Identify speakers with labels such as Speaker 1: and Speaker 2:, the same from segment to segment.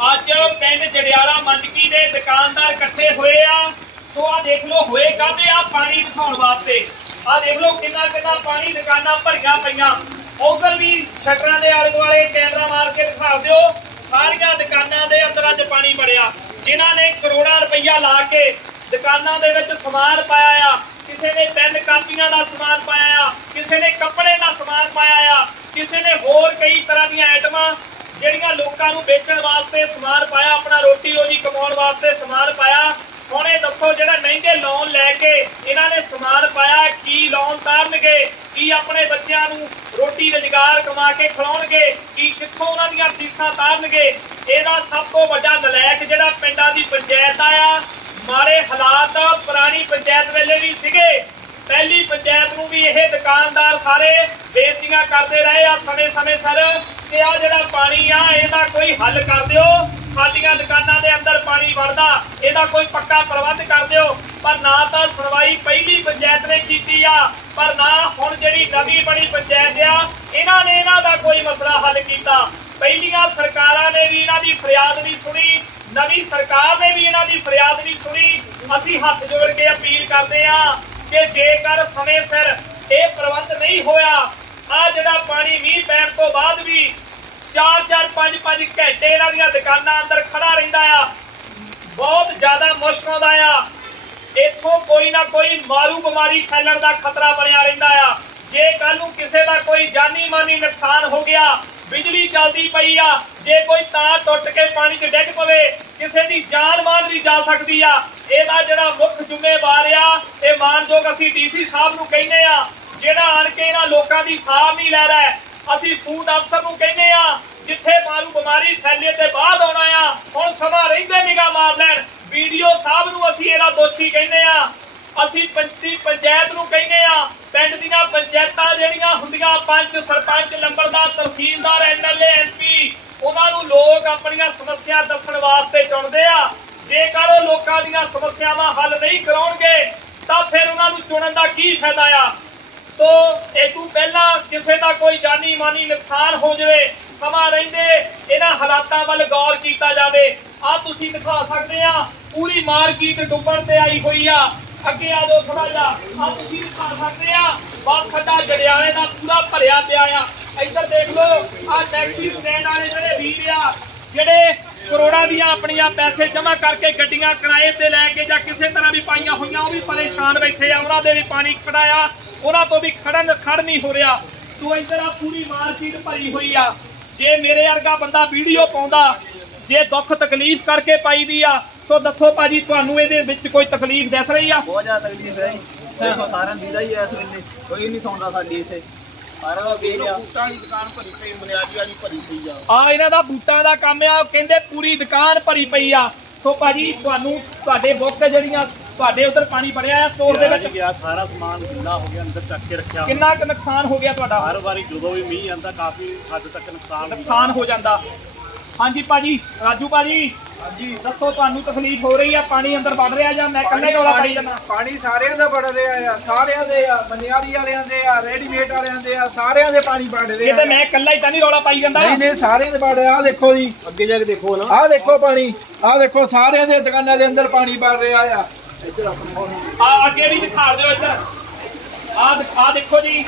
Speaker 1: ਅੱਜ ਪਿੰਡ ਜੜਿਆਲਾ ਮੰਜਕੀ ਦੇ ਦੁਕਾਨਦਾਰ ਇਕੱਠੇ ਹੋਏ ਆ। ਸੋ ਆ ਦੇਖ ਲਓ, ਹੋਏ ਕਾਹਦੇ ਆ ਪਾਣੀ ਦਿਖਾਉਣ ਵਾਸਤੇ? ਆ ਦੇਖ ਲਓ, ਕਿੰਨਾ ਕਿੰਨਾ ਪਾਣੀ ਦੁਕਾਨਾਂ ਭਰੀਆਂ ਪਈਆਂ। ਉਧਰ ਵੀ ਸ਼ਟਰਾਂ ਦੇ ਆਲੇ ਦੁਆਲੇ ਕੈਮਰਾ ਮਾਰ ਕੇ ਦਿਖਾ ਦਿਓ। ਸਾਰੀਆਂ ਦੁਕਾਨਾਂ ਦੇ ਅੰਦਰ ਅੱਜ ਪਾਣੀ ਵੜਿਆ ਜਿਨ੍ਹਾਂ ਨੇ ਕਰੋੜਾਂ ਰੁਪਈਆ ਲਾ ਕੇ ਦੁਕਾਨਾਂ ਦੇ ਵਿੱਚ ਸਮਾਨ ਪਾਇਆ ਆ। ਕਿਸੇ ਨੇ ਪੈਨ ਕਾਪੀਆਂ ਦਾ ਸਮਾਨ ਪਾਇਆ ਆ। ਕਿਸੇ ਨੇ ਕੱਪੜੇ ਦਾ ਸਮਾਨ ਪਾਇਆ ਆ। ਕਿਸੇ ਨੇ ਹੋਰ ਕਈ ਤਰ੍ਹਾਂ ਦੀਆਂ ਆਈਟਮਾਂ ਜਿਹੜੀਆਂ ਲੋਕਾਂ ਨੂੰ ਵੇਚਣ ਵਾਸਤੇ ਸਮਾਨ ਪਾਇਆ, ਆਪਣਾ ਰੋਟੀ ਰੋਜੀ ਕਮਾਉਣ ਵਾਸਤੇ ਸਮਾਨ ਪਾਇਆ, ਹੁਣ ਇਹ ਦੱਸੋ ਜਿਹੜਾ ਮਹਿੰਗੇ ਲੋਨ ਲੈ ਕੇ ਇਹਨਾਂ ਨੇ ਸਮਾਨ ਪਾਇਆ, ਕੀ ਲੋਨ ਤਾਰਨਗੇ? ਕੀ ਆਪਣੇ ਬੱਚਿਆਂ ਨੂੰ ਰੋਟੀ ਰੁਜ਼ਗਾਰ ਕਮਾ ਕੇ ਖਿਲਾਉਣਗੇ? ਕੀ ਕਿੱਥੋਂ ਉਹਨਾਂ ਦੀਆਂ ਫੀਸਾਂ ਤਾਰਨਗੇ? ਇਹਦਾ ਸਭ ਤੋਂ ਵੱਡਾ ਨਲਾਇਕ ਜਿਹੜਾ ਪਿੰਡਾਂ ਦੀ ਪੰਚਾਇਤ ਆ ਮਾੜੇ ਹਾਲਾਤ ਪੁਰਾਣੀ ਪੰਚਾਇਤ ਵੇਲੇ ਵੀ ਸੀਗੇ, ਪਹਿਲੀ ਪੰਚਾਇਤ ਨੂੰ ਵੀ ਦੁਕਾਨਦਾਰ ਸਾਰੇ ਬੇਨਤੀਆਂ ਕਰਦੇ ਰਹੇ ਆ ਸਮੇਂ-ਸਮੇਂ ਸਿਰ ਕਿ ਆ ਜਿਹੜਾ ਪਾਣੀ ਆ, ਇਹਦਾ ਕੋਈ ਹੱਲ ਕਰ ਦਿਓ। ਸਾਡੀਆਂ ਦੁਕਾਨਾਂ ਦੇ ਅੰਦਰ ਪਾਣੀ ਵੜਦਾ, ਇਹਦਾ ਕੋਈ ਪੱਕਾ ਪ੍ਰਬੰਧ ਕਰ ਦਿਓ। ਪਰ ਨਾ ਤਾਂ ਸੁਣਵਾਈ ਪਹਿਲੀ ਪੰਚਾਇਤ ਨੇ ਕੀਤੀ ਆ, ਪਰ ਨਾ ਹੁਣ ਜਿਹੜੀ ਨਵੀਂ ਬਣੀ ਪੰਚਾਇਤ ਆ, ਇਹਨਾਂ ਨੇ ਇਹਨਾਂ ਦਾ ਕੋਈ ਮਸਲਾ ਹੱਲ ਕੀਤਾ। ਪਹਿਲੀਆਂ ਸਰਕਾਰਾਂ ਨੇ ਵੀ ਇਹਨਾਂ ਦੀ ਫਰਿਆਦ ਨਹੀਂ ਸੁਣੀ, ਨਵੀਂ ਸਰਕਾਰ ਨੇ ਵੀ ਇਹਨਾਂ ਦੀ ਫਰਿਆਦ ਨਹੀਂ ਸੁਣੀ। ਅਸੀਂ ਹੱਥ ਜੋੜ ਕੇ ਅਪੀਲ ਕਰਦੇ ਆ ਕਿ ਜੇਕਰ ਸਮੇਂ ਸਿਰ ਇਹ ਪ੍ਰਬੰਧ ਨਹੀਂ ਹੋਇਆ। ਆ ਜਿਹੜਾ ਪਾਣੀ ਮੀਂਹ ਪੈਣ ਤੋਂ ਬਾਅਦ ਵੀ 4-4 5-5 ਘੰਟੇ ਇਹਨਾਂ ਦੀਆਂ ਦੁਕਾਨਾਂ ਅੰਦਰ ਖੜਾ ਰਹਿੰਦਾ ਆ। ਬਹੁਤ ਜ਼ਿਆਦਾ ਮੁਸ਼ਕ ਆਉਂਦਾ ਆ। ਇੱਥੋਂ ਕੋਈ ਨਾ ਕੋਈ ਮਾਰੂ ਬਿਮਾਰੀ ਫੈਲਣ ਦਾ ਖਤਰਾ ਬਣਿਆ ਰਹਿੰਦਾ ਆ। ਜੇ ਕੱਲ ਨੂੰ ਕਿਸੇ ਦਾ ਕੋਈ ਜਾਨੀ ਮਾਨੀ ਨੁਕਸਾਨ ਹੋ ਗਿਆ, ਬਿਜਲੀ ਚੱਲਦੀ ਪਈ ਆ, ਜੇ ਕੋਈ ਤਾਰ ਟੁੱਟ ਕੇ ਪਾਣੀ 'ਚ ਡਿੱਗ ਪਵੇ, ਕਿਸੇ ਦੀ ਜਾਨ ਮਾਲ ਵੀ ਜਾ ਸਕਦੀ ਆ। ਇਹਦਾ ਜਿਹੜਾ ਮੁੱਖ ਜ਼ਿੰਮੇਵਾਰ ਆ, ਇਹ ਮਾਨਯੋਗ ਅਸੀਂ ਡੀਸੀ ਸਾਹਿਬ ਨੂੰ ਕਹਿੰਦੇ ਆ ਜਿਹੜਾ ਆਣ ਕੇ ਇਹਨਾਂ ਲੋਕਾਂ ਦੀ ਸਾਹ ਨਹੀਂ ਲੈ ਰਿਹਾ ਅਸੀਂ ਫੂਡ ਅਫਸਰ ਨੂੰ ਕਹਿੰਦੇ ਆ ਜਿੱਥੇ ਮਾਰੂ ਬਿਮਾਰੀ ਫੈਲੇ ਤੇ ਬਾਅਦ ਆਉਣਾ ਆ, ਹੁਣ ਸਮਾਂ ਰਹਿੰਦੇ ਨਿਗਾ ਮਾਰ ਲੈਣ। ਵੀਡੀਓ ਸਾਹਿਬ ਨੂੰ ਅਸੀਂ ਇਹਦਾ ਦੋਸ਼ੀ ਕਹਿੰਦੇ ਆ ਅਸੀਂ ਪੰਚੀ ਪੰਚਾਇਤ ਨੂੰ ਕਹਿੰਦੇ ਆ ਪਿੰਡ ਦੀਆਂ ਪੰਚਾਇਤਾਂ ਜਿਹੜੀਆਂ ਹੁੰਦੀਆਂ, ਪੰਚ ਸਰਪੰਚ, ਲੰਬੜਦਾਰ, ਤਹਿਸੀਲਦਾਰ ਐਮਐਲਏ ਐਮਪੀ ਉਹਨਾਂ ਨੂੰ ਲੋਕ ਆਪਣੀਆਂ ਸਮੱਸਿਆ ਦੱਸਣ ਵਾਸਤੇ ਚੁਣਦੇ ਆ। ਜੇਕਰ ਉਹ ਲੋਕਾਂ ਦੀਆਂ ਸਮੱਸਿਆਵਾਂ ਹੱਲ ਨਹੀਂ ਕਰਾਉਣਗੇ, ਤਾਂ ਫਿਰ ਉਹਨਾਂ ਨੂੰ ਚੁਣਨ ਦਾ ਕੀ ਫਾਇਦਾ ਆ? ਇਹ ਤੋਂ ਪਹਿਲਾਂ ਕਿਸੇ ਦਾ ਕੋਈ ਜਾਨੀ ਮਾਨੀ ਨੁਕਸਾਨ ਹੋ ਜਾਵੇ, ਸਮਾਂ ਰਹਿੰਦੇ, ਇਹਨਾਂ ਹਾਲਾਤਾਂ ਵੱਲ ਗੌਰ ਕੀਤਾ ਜਾਵੇ। ਆ ਤੁਸੀਂ ਦਿਖਾ ਸਕਦੇ ਆ, ਪੂਰੀ ਮਾਰਕੀਟ ਡੁੱਬਣ ਤੇ ਆਈ ਹੋਈ ਆ। ਅੱਗੇ ਆ ਜਾਓ ਥੋੜਾ ਜਿਹਾ। ਆ ਤੁਸੀਂ ਦਿਖਾ ਸਕਦੇ ਆ, ਬਸ ਸਾਡਾ ਜੜਿਆਲੇ ਦਾ ਪੂਰਾ ਭਰਿਆ ਪਿਆ ਆ। ਇੱਧਰ ਦੇਖ ਲਓ ਆ ਟੈਕਸੀ ਸਟੈਂਡ ਵਾਲੇ ਜਿਹੜੇ ਵੀਰ ਆ, ਜਿਹੜੇ ਕਰੋੜਾਂ ਦੀਆਂ ਆਪਣੀਆਂ ਪੈਸੇ ਜਮ੍ਹਾਂ ਕਰਕੇ ਗੱਡੀਆਂ ਕਿਰਾਏ ਤੇ ਲੈ ਕੇ ਜਾਂ ਕਿਸੇ ਤਰ੍ਹਾਂ ਵੀ ਪਾਈਆਂ ਹੋਈਆਂ, ਉਹ ਵੀ ਪਰੇਸ਼ਾਨ ਬੈਠੇ ਆ। ਉਹਨਾਂ ਦੇ ਵੀ ਪਾਣੀ ਕਢਾਇਆ ਉਹਨਾਂ ਤੋਂ ਵੀ ਖੜਨ ਖੜ ਨਹੀਂ ਹੋ ਰਿਹਾ। ਸੋ ਇੱਧਰ ਆ ਪੂਰੀ ਮਾਰਕੀਟ ਭਰੀ ਹੋਈ ਆ। ਜੇ ਮੇਰੇ ਵਰਗਾ ਬੰਦਾ ਵੀਡੀਓ ਪਾਉਂਦਾ ਜੇ ਦੁੱਖ ਤਕਲੀਫ ਕਰਕੇ ਪਾਈਦੀ ਆ ਸੋ ਦੱਸੋ ਭਾਜੀ ਤੁਹਾਨੂੰ ਇਹਦੇ ਵਿੱਚ ਕੋਈ ਤਕਲੀਫ ਦਿਸ ਰਹੀ ਆ?
Speaker 2: ਬਹੁਤ ਜ਼ਿਆਦਾ ਤਕਲੀਫ ਹੈ ਜੀ। ਦੇਖੋ ਸਾਰਿਆਂ ਦੀ ਦਾ ਹੀ ਹੈ ਇਸ ਵੇਲੇ। ਕੋਈ ਨਹੀਂ ਸੌਂਦਾ ਸਾਡੀ ਇੱਥੇ। ਸਾਰਿਆਂ ਦਾ ਆ।
Speaker 3: ਬੂਟਾਂ ਦੀ ਦੁਕਾਨ ਭਰੀ ਪਈ ਬੁਨਿਆਦੀ ਵਾਲੀ ਭਰੀ ਪਈ ਆ।
Speaker 1: ਆ ਇਹਨਾਂ ਦਾ ਬੂਟਾਂ ਦਾ ਕੰਮ ਆ ਉਹ ਕਹਿੰਦੇ ਪੂਰੀ ਦੁਕਾਨ ਭਰੀ ਪਈ ਆ। ਸੋ ਭਾਜੀ ਤੁਹਾਨੂੰ ਤੁਹਾਡੇ ਬੁੱਕ ਜਿਹੜੀਆਂ ਤੁਹਾਡੇ ਉਧਰ ਪਾਣੀ ਭਰਿਆ ਆ ਸਟੋਰ ਦੇ ਵਿੱਚ?
Speaker 3: ਗਿਆ ਸਾਰਾ ਸਮਾਨ ਗਿੱਲਾ ਹੋ ਗਿਆ ਅੰਦਰ ਚੱਕ ਕੇ ਰੱਖਿਆ।
Speaker 1: ਕਿੰਨਾ ਕੁ ਨੁਕਸਾਨ ਹੋ ਗਿਆ ਤੁਹਾਡਾ?
Speaker 3: ਹਰ ਵਾਰੀ ਜਦੋਂ ਵੀ ਮੀਂਹ ਆਂਦਾ ਕਾਫੀ ਹੱਦ ਤੱਕ ਨੁਕਸਾਨ ਹੁੰਦਾ।
Speaker 1: ਨੁਕਸਾਨ ਹੋ ਜਾਂਦਾ। ਹਾਂਜੀ ਭਾਜੀ ਰਾਜੂ ਭਾਜੀ। ਹਾਂਜੀ। ਦੱਸੋ ਤੁਹਾਨੂੰ ਤਕਲੀਫ ਹੋ ਰਹੀ ਆ? ਪਾਣੀ ਅੰਦਰ ਵੜ ਰਿਹਾ ਜਾਂ ਮੈਂ ਇਕੱਲੇ ਰੌਲਾ ਪਾਈ ਜਾਂਦਾ?
Speaker 4: ਪਾਣੀ ਸਾਰਿਆਂ ਦਾ ਵੜ ਰਿਹਾ ਆ ਸਾਰਿਆਂ ਦੇ ਆ ਬਨਿਆਰੀ ਵਾਲਿਆਂ ਦੇ ਆ ਰੈਡੀਮੇਡ ਵਾਲਿਆਂ ਦੇ ਆ ਸਾਰਿਆਂ ਦੇ ਪਾਣੀ ਵੜ ਰਿਹਾ
Speaker 1: ਕਿਤੇ ਮੈਂ ਇਕੱਲਾ ਹੀ ਤਾਂ ਨਹੀਂ ਰੌਲਾ ਪਾਈ ਜਾਂਦਾ?
Speaker 4: ਨਹੀਂ ਨਹੀਂ ਸਾਰਿਆਂ ਦੇ ਵੜ ਆ ਦੇਖੋ ਜੀ।
Speaker 3: ਅੱਗੇ ਜਾ ਕੇ ਦੇਖੋ ਨਾ।
Speaker 4: ਆਹ ਦੇਖੋ ਪਾਣੀ ਆਹ ਦੇਖੋ ਸਾਰਿਆਂ ਦੇ ਦੁਕਾਨਾਂ ਦੇ ਅੰਦਰ ਪਾਣੀ ਵੜ ਰਿਹਾ ਆ।
Speaker 1: ਆ ਅੱਗੇ ਵੀ ਦਿਖਾ ਦਿਓ ਇੱਧਰ। ਆ ਆ ਦੇਖੋ ਜੀ।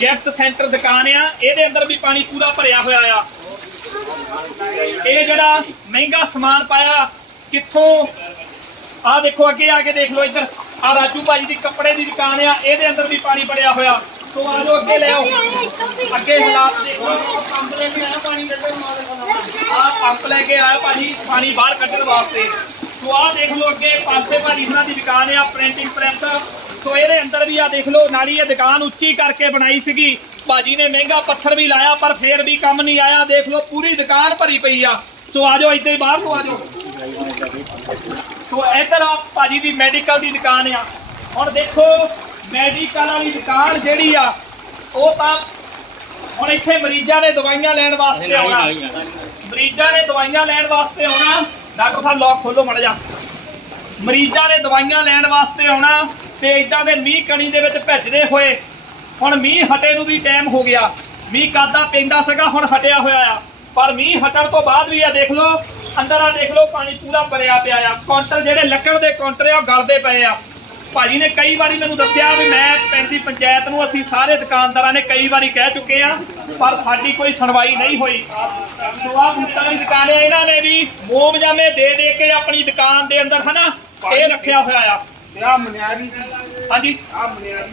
Speaker 1: ਗਿਫਟ ਸੈਂਟਰ ਦੁਕਾਨ ਆ। ਇਹਦੇ ਅੰਦਰ ਵੀ ਪਾਣੀ ਪੂਰਾ ਭਰਿਆ ਹੋਇਆ ਆ। ਇਹ ਜਿਹੜਾ ਮਹਿੰਗਾ ਸਮਾਨ ਪਾਇਆ ਕਿੱਥੋਂ? ਆ ਦੇਖੋ ਅੱਗੇ ਆ ਕੇ ਦੇਖ ਲਓ ਇੱਧਰ। ਆ ਰਾਜੂ ਭਾਈ ਦੀ ਕੱਪੜੇ ਦੀ ਦੁਕਾਨ ਆ। ਇਹਦੇ ਅੰਦਰ ਵੀ ਪਾਣੀ ਭਰਿਆ ਹੋਇਆ। ਸੋ ਆ ਜਾਓ ਅੱਗੇ ਲੈ ਆਓ। ਅੱਗੇ ਹਾਲਾਤ ਦੇਖੋ ਪੰਪ ਲੈ ਕੇ ਆਇਆ ਪਾਣੀ ਕੱਢਣ ਆ ਪੰਪ ਲੈ ਕੇ ਆਇਆ ਭਾਜੀ ਪਾਣੀ ਬਾਹਰ ਕੱਢਣ ਵਾਸਤੇ। ਸੋ ਆ ਦੇਖ ਲਓ ਅੱਗੇ ਪਾਸੇ ਭਾਜੀ ਉਹਨਾਂ ਦੀ ਦੁਕਾਨ ਆ ਪ੍ਰਿੰਟਿੰਗ ਪ੍ਰੈਸ ਸੋ ਇਹਦੇ ਅੰਦਰ ਵੀ ਆ ਦੇਖ ਲਓ, ਨਾਲੀ ਇਹ ਦੁਕਾਨ ਉੱਚੀ ਕਰਕੇ ਬਣਾਈ ਸੀਗੀ। ਭਾਜੀ ਨੇ ਮਹਿੰਗਾ ਪੱਥਰ ਵੀ ਲਾਇਆ, ਪਰ ਫੇਰ ਵੀ ਕੰਮ ਨਹੀਂ ਆਇਆ। ਦੇਖ ਲਓ, ਪੂਰੀ ਦੁਕਾਨ ਭਰੀ ਪਈ ਆ। ਸੋ ਆ ਜਾਓ ਇੱਥੇ ਬਾਹਰ ਨੂੰ ਆ ਸੋ ਇੱਧਰ ਆ ਭਾਜੀ ਦੀ ਮੈਡੀਕਲ ਦੀ ਦੁਕਾਨ ਆ। ਹੁਣ ਦੇਖੋ ਮੈਡੀਕਲ ਵਾਲੀ ਦੁਕਾਨ ਜਿਹੜੀ ਆ, ਉਹ ਤਾਂ ਹੁਣ ਇੱਥੇ ਮਰੀਜ਼ਾਂ ਨੇ ਦਵਾਈਆਂ ਲੈਣ ਵਾਸਤੇ ਆਉਣਾ। ਮਰੀਜ਼ਾਂ ਨੇ ਦਵਾਈਆਂ ਲੈਣ ਵਾਸਤੇ ਆਉਣਾ। ਡਾਕਟਰ ਸਾਹਿਬ ਲੋਕ ਖੋਲੋ ਮੜ ਜਾ ਮਰੀਜ਼ਾਂ ਨੇ ਦਵਾਈਆਂ ਲੈਣ ਵਾਸਤੇ ਆਉਣਾ ਤੇ ਇਦਾਂ ਦੇ ਮੀਂਹ ਕਣੀ ਦੇ ਵਿੱਚ ਭੱਜਦੇ ਹੋਏ ਹੁਣ ਮੀਂਹ ਹਟੇ ਨੂੰ ਵੀ ਟਾਈਮ ਹੋ ਗਿਆ। ਮੀਂਹ ਕਾਦਾ ਪੈਂਦਾ ਸੀਗਾ, ਹੁਣ ਹਟਿਆ ਹੋਇਆ ਆ। ਪਰ ਮੀਂਹ ਹਟਣ ਤੋਂ ਬਾਅਦ ਵੀ ਆ ਦੇਖ ਲਓ, ਅੰਦਰ ਆ ਦੇਖ ਲਓ, ਪਾਣੀ ਪੂਰਾ ਭਰਿਆ ਪਿਆ ਆ। ਕਾਊਂਟਰ ਜਿਹੜੇ ਲੱਕੜ ਦੇ ਕਾਊਂਟਰ ਆ, ਉਹ ਗਲਦੇ ਪਏ ਆ। ਭਾਜੀ ਨੇ ਕਈ ਵਾਰੀ ਮੈਨੂੰ ਦੱਸਿਆ ਵੀ ਮੈਂ ਪਿੰਡ ਦੀ ਪੰਚਾਇਤ ਨੂੰ ਅਸੀਂ ਸਾਰੇ ਦੁਕਾਨਦਾਰਾਂ ਨੇ ਕਈ ਵਾਰੀ ਕਹਿ ਚੁੱਕੇ ਆ ਪਰ ਸਾਡੀ ਕੋਈ ਸੁਣਵਾਈ ਨਹੀਂ ਹੋਈ। ਸੋ ਆ ਬੂਟਾਂ ਦੀ ਦੁਕਾਨ ਹੈ ਇਹਨਾਂ ਨੇ ਵੀ ਮੋਮ ਜਾਮੇ ਦੇ ਦੇ ਕੇ ਆਪਣੀ ਦੁਕਾਨ ਦੇ ਅੰਦਰ ਹਨਾ ਇਹ ਰੱਖਿਆ ਹੋਇਆ ਆ।
Speaker 4: ਆ ਮਨਿਆਰੀ ਦੀ।
Speaker 1: ਹਾਂਜੀ।
Speaker 4: ਆ ਮਨਿਆਰੀ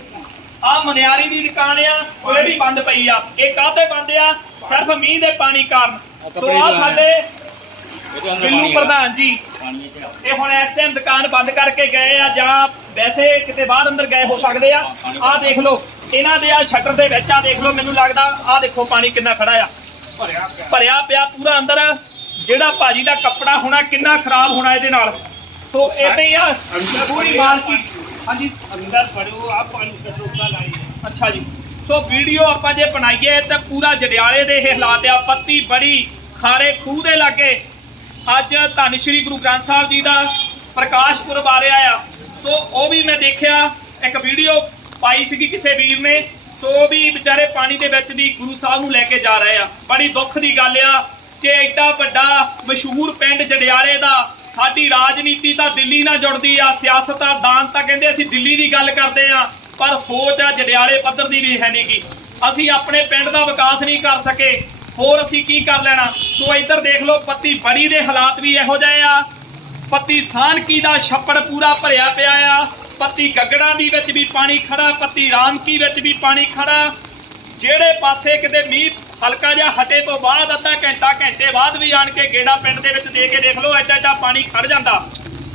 Speaker 1: ਆ ਮਨਿਆਰੀ ਦੀ ਦੁਕਾਨ ਆ ਉਹ ਵੀ ਬੰਦ ਪਈ ਆ। ਇਹ ਕਾਹਤੇ ਬੰਦ ਆ? ਸਿਰਫ ਮੀਂਹ ਦੇ ਪਾਣੀ ਕਾਰਨ। ਸੋ ਆ ਸਾਡੇ ਬਿੱਲੂ ਪ੍ਰਧਾਨ ਜੀ ਇਹ ਹੁਣ ਇਸ ਟਾਈਮ ਦੁਕਾਨ ਬੰਦ ਕਰਕੇ ਗਏ ਆ ਜਾਂ ਵੈਸੇ ਕਿਤੇ ਬਾਹਰ ਅੰਦਰ ਗਏ ਹੋ ਸਕਦੇ ਆ। ਆ ਦੇਖ ਲਓ ਇਹਨਾਂ ਦੇ ਆ ਸ਼ਟਰ ਦੇ ਵਿੱਚ ਆ ਦੇਖ ਲਓ ਮੈਨੂੰ ਲੱਗਦਾ ਆ ਦੇਖੋ ਪਾਣੀ ਕਿੰਨਾ ਖੜਾ ਆ।
Speaker 4: ਭਰਿਆ ਪਿਆ।
Speaker 1: ਭਰਿਆ ਪਿਆ ਪੂਰਾ ਅੰਦਰ। ਜਿਹੜਾ ਭਾਜੀ ਦਾ ਕੱਪੜਾ ਹੋਣਾ ਕਿੰਨਾ ਖਰਾਬ ਹੋਣਾ ਇਹਦੇ ਨਾਲ। ਸੋ ਇਦਾਂ ਹੀ ਆ ਪੂਰੀ ਮਾਲਕੀ ਹਾਂਜੀ
Speaker 3: ਅੰਦਰ ਪੜੋ ਆ ਪਾਣੀ ਕੱਢੋਗਾ ਲਾਈ
Speaker 1: ਅੱਛਾ ਜੀ। ਸੋ ਵੀਡੀਓ ਆਪਾਂ ਜੇ ਬਣਾਈਏ ਤਾਂ ਪੂਰਾ ਜੜਿਆਲੇ ਦੇ ਇਹ ਹਾਲਾਤ ਆ ਪੱਤੀ ਬੜੀ ਖਾਰੇ ਖੂਹ ਦੇ ਲਾਗੇ। ਅੱਜ ਧੰਨ ਸ਼੍ਰੀ ਗੁਰੂ ਗ੍ਰੰਥ ਸਾਹਿਬ ਜੀ ਦਾ ਪ੍ਰਕਾਸ਼ ਪੁਰਬ ਆ ਰਿਹਾ ਆ ਸੋ ਉਹ ਵੀ ਮੈਂ ਦੇਖਿਆ, ਇੱਕ ਵੀਡੀਓ ਪਾਈ ਸੀਗੀ ਕਿਸੇ ਵੀਰ ਨੇ। ਸੋ ਉਹ ਵੀ ਵਿਚਾਰੇ ਪਾਣੀ ਦੇ ਵਿੱਚ ਦੀ ਗੁਰੂ ਸਾਹਿਬ ਨੂੰ ਲੈ ਕੇ ਜਾ ਰਹੇ ਆ। ਬੜੀ ਦੁੱਖ ਦੀ ਗੱਲ ਆ ਕਿ ਐਡਾ ਵੱਡਾ ਮਸ਼ਹੂਰ ਪਿੰਡ ਜੜਿਆਲੇ ਦਾ ਸਾਡੀ ਰਾਜਨੀਤੀ ਤਾਂ ਦਿੱਲੀ ਨਾਲ ਜੁੜਦੀ ਆ ਸਿਆਸਤਦਾਨ ਤਾਂ ਕਹਿੰਦੇ ਅਸੀਂ ਦਿੱਲੀ ਦੀ ਗੱਲ ਕਰਦੇ ਆ, ਪਰ ਸੋਚ ਆ ਜੜਿਆਲੇ ਪੱਧਰ ਦੀ ਵੀ ਹੈ ਨਹੀਂਗੀ ਅਸੀਂ ਆਪਣੇ ਪਿੰਡ ਦਾ ਵਿਕਾਸ ਨਹੀਂ ਕਰ ਸਕੇ, ਹੋਰ ਅਸੀਂ ਕੀ ਕਰ ਲੈਣਾ? ਸੋ ਇੱਧਰ ਦੇਖ ਲਓ ਪੱਤੀ ਬੜੀ ਦੇ ਹਾਲਾਤ ਵੀ ਇਹੋ ਜਿਹੇ ਆ। ਪੱਤੀ ਸਾਨਕੀ ਦਾ ਛੱਪੜ ਪੂਰਾ ਭਰਿਆ ਪਿਆ ਆ। ਪੱਤੀ ਗੱਗੜਾਂ ਦੀ ਵਿੱਚ ਵੀ ਪਾਣੀ ਖੜਾ, ਪੱਤੀ ਰਾਮਕੀ ਵਿੱਚ ਵੀ ਪਾਣੀ ਖੜਾ। ਜਿਹੜੇ ਪਾਸੇ ਕਿਤੇ ਮੀਂਹ ਹਲਕਾ ਜਿਹਾ ਹਟੇ ਤੋਂ ਬਾਅਦ ਅੱਧਾ ਘੰਟਾ, ਘੰਟੇ ਬਾਅਦ ਵੀ ਆਣ ਕੇ ਗੇੜਾ ਪਿੰਡ ਦੇ ਵਿੱਚ ਦੇ ਕੇ ਦੇਖ ਲਓ, ਐਡਾ ਐਡਾ ਪਾਣੀ ਖੜ ਜਾਂਦਾ।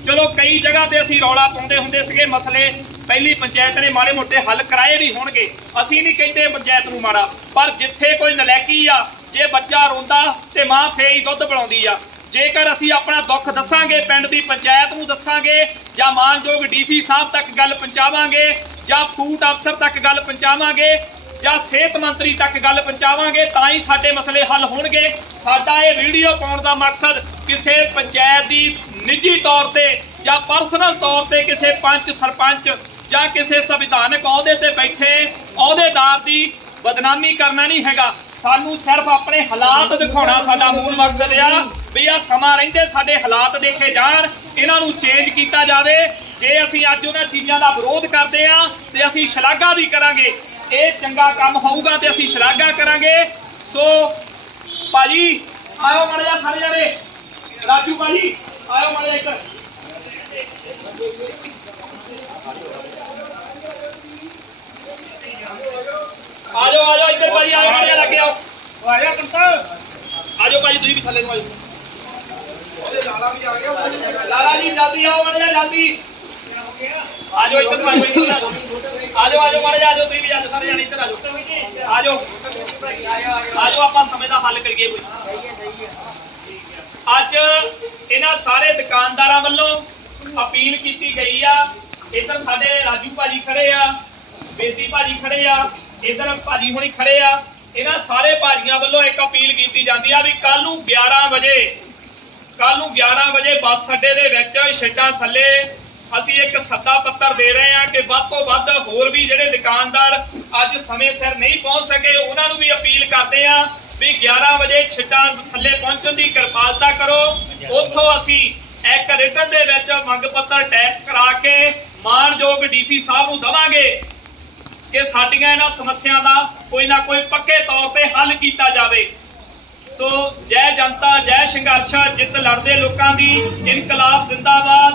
Speaker 1: ਚਲੋ ਕਈ ਜਗ੍ਹਾ ਤੇ ਅਸੀਂ ਰੌਲਾ ਪਾਉਂਦੇ ਹੁੰਦੇ ਸੀਗੇ ਮਸਲੇ। ਪਹਿਲੀ ਪੰਚਾਇਤ ਨੇ ਮਾੜੇ ਮੋਟੇ ਹੱਲ ਕਰਾਏ ਵੀ ਹੋਣਗੇ। ਅਸੀਂ ਨਹੀਂ ਕਹਿੰਦੇ ਪੰਚਾਇਤ ਨੂੰ ਮਾੜਾ, ਪਰ ਜਿੱਥੇ ਕੋਈ ਨਲੈਕੀ ਆ, ਜੇ ਬੱਚਾ ਰੋਂਦਾ ਤੇ ਮਾਂ ਫੇਰ ਦੁੱਧ ਪਿਲਾਉਂਦੀ ਆ। ਜੇਕਰ ਅਸੀਂ ਆਪਣਾ ਦੁੱਖ ਦੱਸਾਂਗੇ, ਪਿੰਡ ਦੀ ਪੰਚਾਇਤ ਨੂੰ ਦੱਸਾਂਗੇ, ਜਾਂ ਮਾਨਯੋਗ ਡੀਸੀ ਸਾਹਿਬ ਤੱਕ ਗੱਲ ਪਹੁੰਚਾਵਾਂਗੇ, ਜਾਂ ਫੂਡ ਅਫਸਰ ਤੱਕ ਗੱਲ ਪਹੁੰਚਾਵਾਂਗੇ, ਜਾਂ ਸਿਹਤ ਮੰਤਰੀ ਤੱਕ ਗੱਲ ਪਹੁੰਚਾਵਾਂਗੇ, ਤਾਂ ਹੀ ਸਾਡੇ ਮਸਲੇ ਹੱਲ ਹੋਣਗੇ। ਸਾਡਾ ਇਹ ਵੀਡੀਓ ਪਾਉਣ ਦਾ ਮਕਸਦ ਕਿਸੇ ਪੰਚਾਇਤ ਦੀ ਨਿੱਜੀ ਤੌਰ ਤੇ ਜਾਂ ਪਰਸਨਲ ਤੌਰ ਤੇ ਕਿਸੇ ਪੰਚ ਸਰਪੰਚ ਜਾਂ ਕਿਸੇ ਸੰਵਿਧਾਨਕ ਅਹੁਦੇ ਤੇ ਬੈਠੇ ਅਹੁਦੇਦਾਰ ਦੀ ਬਦਨਾਮੀ ਕਰਨਾ ਨਹੀਂ ਹੈਗਾ। ਸਾਨੂੰ ਸਿਰਫ ਆਪਣੇ ਹਾਲਾਤ ਦਿਖਾਉਣਾ ਸਾਡਾ ਮੂਲ ਮਕਸਦ ਆ। ਵੀ ਆ ਸਮਾਂ ਰਹਿੰਦੇ ਸਾਡੇ ਹਾਲਾਤ ਦੇਖੇ ਜਾਣ ਇਹਨਾਂ ਨੂੰ ਚੇਂਜ ਕੀਤਾ ਜਾਵੇ। ਜੇ ਅਸੀਂ ਅੱਜ ਉਹਨਾਂ ਚੀਜ਼ਾਂ ਦਾ ਵਿਰੋਧ ਕਰਦੇ ਆ ਤੇ ਅਸੀਂ ਸ਼ਲਾਘਾ ਵੀ ਕਰਾਂਗੇ। ਇਹ ਚੰਗਾ ਕੰਮ ਹੋਊਗਾ ਤੇ ਅਸੀਂ ਸ਼ਲਾਘਾ ਕਰਾਂਗੇ। ਸੋ ਭਾਜੀ ਆਇਓ ਮੜ ਜਾ ਸਾਰੇ ਜਣੇ। ਰਾਜੂ ਭਾਜੀ ਆਇਓ ਮੜ ਜਾ ਇੱਧਰ ਆਜੋ ਆਜੋ ਇੱਧਰ ਭਾਜੀ ਆਇਓ ਮੜ ਜਾ ਲੱਗੇ ਆਓ।
Speaker 3: ਆਇਆ ਕੰਤਾ।
Speaker 1: ਆਜੋ ਭਾਜੀ ਤੁਸੀਂ ਵੀ ਥੱਲੇ ਨੂੰ ਆਜੋ।
Speaker 4: ਲਾਲਾ
Speaker 1: ਜੀ, ਜਲਦੀ ਆਓ ਮੜ ਜਾ ਜਲਦੀ। ਆਜੋ ਇੱਧਰ ਆਜੋ ਆਜੋ। ਆਜੋ ਮੜ ਜਾ ਆਜੋ, ਤੁਸੀਂ ਵੀ ਆਜੋ ਸਾਰੇ ਜਾਣੇ ਇੱਧਰ ਆਜੋ। ਆਜੋ। ਆਜੋ, ਆਪਾਂ ਸਮੇਂ ਦਾ ਹੱਲ ਕਰੀਏ ਕੋਈ। ਅੱਜ ਇਹਨਾਂ ਸਾਰੇ ਦੁਕਾਨਦਾਰਾਂ ਵੱਲੋਂ ਅਪੀਲ ਕੀਤੀ ਗਈ ਆ, ਇੱਧਰ ਸਾਡੇ ਰਾਜੂ ਭਾਜੀ ਖੜੇ ਆ, ਬੇਦੀ ਭਾਜੀ ਖੜੇ ਆ, ਇੱਧਰ ਭਾਜੀ ਹੁਣੀ ਖੜੇ ਆ। ਇਹਨਾਂ ਸਾਰੇ ਭਾਜੀਆਂ ਵੱਲੋਂ ਇੱਕ ਅਪੀਲ ਕੀਤੀ ਜਾਂਦੀ ਆ ਵੀ ਕੱਲ ਨੂੰ 11 ਵਜੇ ਕੱਲ ਨੂੰ 11 ਵਜੇ ਬੱਸ ਅੱਡੇ ਦੇ ਵਿੱਚ ਛੱਡਾਂ ਥੱਲੇ ਅਸੀਂ ਇੱਕ ਸੱਦਾ ਪੱਤਰ ਦੇ ਰਹੇ ਹਾਂ ਕਿ ਵੱਧ ਤੋਂ ਵੱਧ ਹੋਰ ਵੀ ਜਿਹੜੇ ਦੁਕਾਨਦਾਰ ਅੱਜ ਸਮੇਂ ਸਿਰ ਨਹੀਂ ਪਹੁੰਚ ਸਕੇ, ਉਹਨਾਂ ਨੂੰ ਵੀ ਅਪੀਲ ਕਰਦੇ ਹਾਂ ਵੀ 11 ਵਜੇ ਛੱਡਾਂ ਥੱਲੇ ਪਹੁੰਚਣ ਦੀ ਕਿਰਪਾਲਤਾ ਕਰੋ। ਉੱਥੋਂ ਅਸੀਂ ਇੱਕ ਰਿਟਨ ਦੇ ਵਿੱਚ ਮੰਗ ਪੱਤਰ ਟੈਪ ਕਰਾ ਕੇ ਮਾਨਯੋਗ ਡੀਸੀ ਸਾਹਿਬ ਨੂੰ ਦਵਾਂਗੇ ਕਿ ਸਾਡੀਆਂ ਇਹਨਾਂ ਸਮੱਸਿਆਵਾਂ ਦਾ ਕੋਈ ਨਾ ਕੋਈ ਪੱਕੇ ਤੌਰ ਤੇ ਹੱਲ ਕੀਤਾ ਜਾਵੇ। ਸੋ ਜੈ ਜਨਤਾ ਜੈ ਸੰਘਰਸ਼ ਜਿੱਤ ਲੜਦੇ ਲੋਕਾਂ ਦੀ ਇਨਕਲਾਬ ਜ਼ਿੰਦਾਬਾਦ।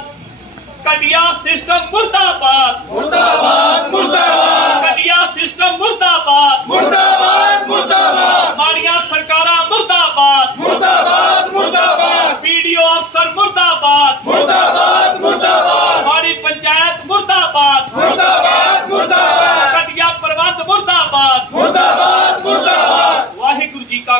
Speaker 1: ਕਟਿਆ ਸਿਸਟਮ ਮੁਰਦਾਬਾਦ।
Speaker 5: ਮੁਰਦਾਬਾਦ ਮੁਰਦਾਬਾਦ।
Speaker 1: ਕਟਿਆ ਸਿਸਟਮ ਮੁਰਦਾਬਾਦ।
Speaker 5: ਮੁਰਦਾਬਾਦ ਮੁਰਦਾਬਾਦ।
Speaker 1: ਮਾੜੀਆਂ ਸਰਕਾਰਾਂ ਮੁਰਦਾਬਾਦ
Speaker 5: ਮੁਰਦਾਬਾਦ ਮੁਰਦਾਬਾਦ
Speaker 1: ਪੀਡੀਓ ਅਫਸਰ ਮੁਰਦਾਬਾਦ
Speaker 5: ਮੁਰਦਾਬਾਦ ਮੁਰਦਾਬਾਦ
Speaker 1: ਮਾੜੀ ਪੰਚਾਇਤ ਮੁਰਦਾਬਾਦ
Speaker 5: ਮੁਰਦਾਬਾਦ ਮੁਰਦਾਬਾਦ
Speaker 1: ਕਟਿਆ ਪ੍ਰਬੰਧ ਮੁਰਦਾਬਾਦ
Speaker 5: ਮੁਰਦਾਬਾਦ ਮੁਰਦਾਬਾਦ
Speaker 1: ਵਾਹਿਗੁਰੂ ਜੀ ਕਾ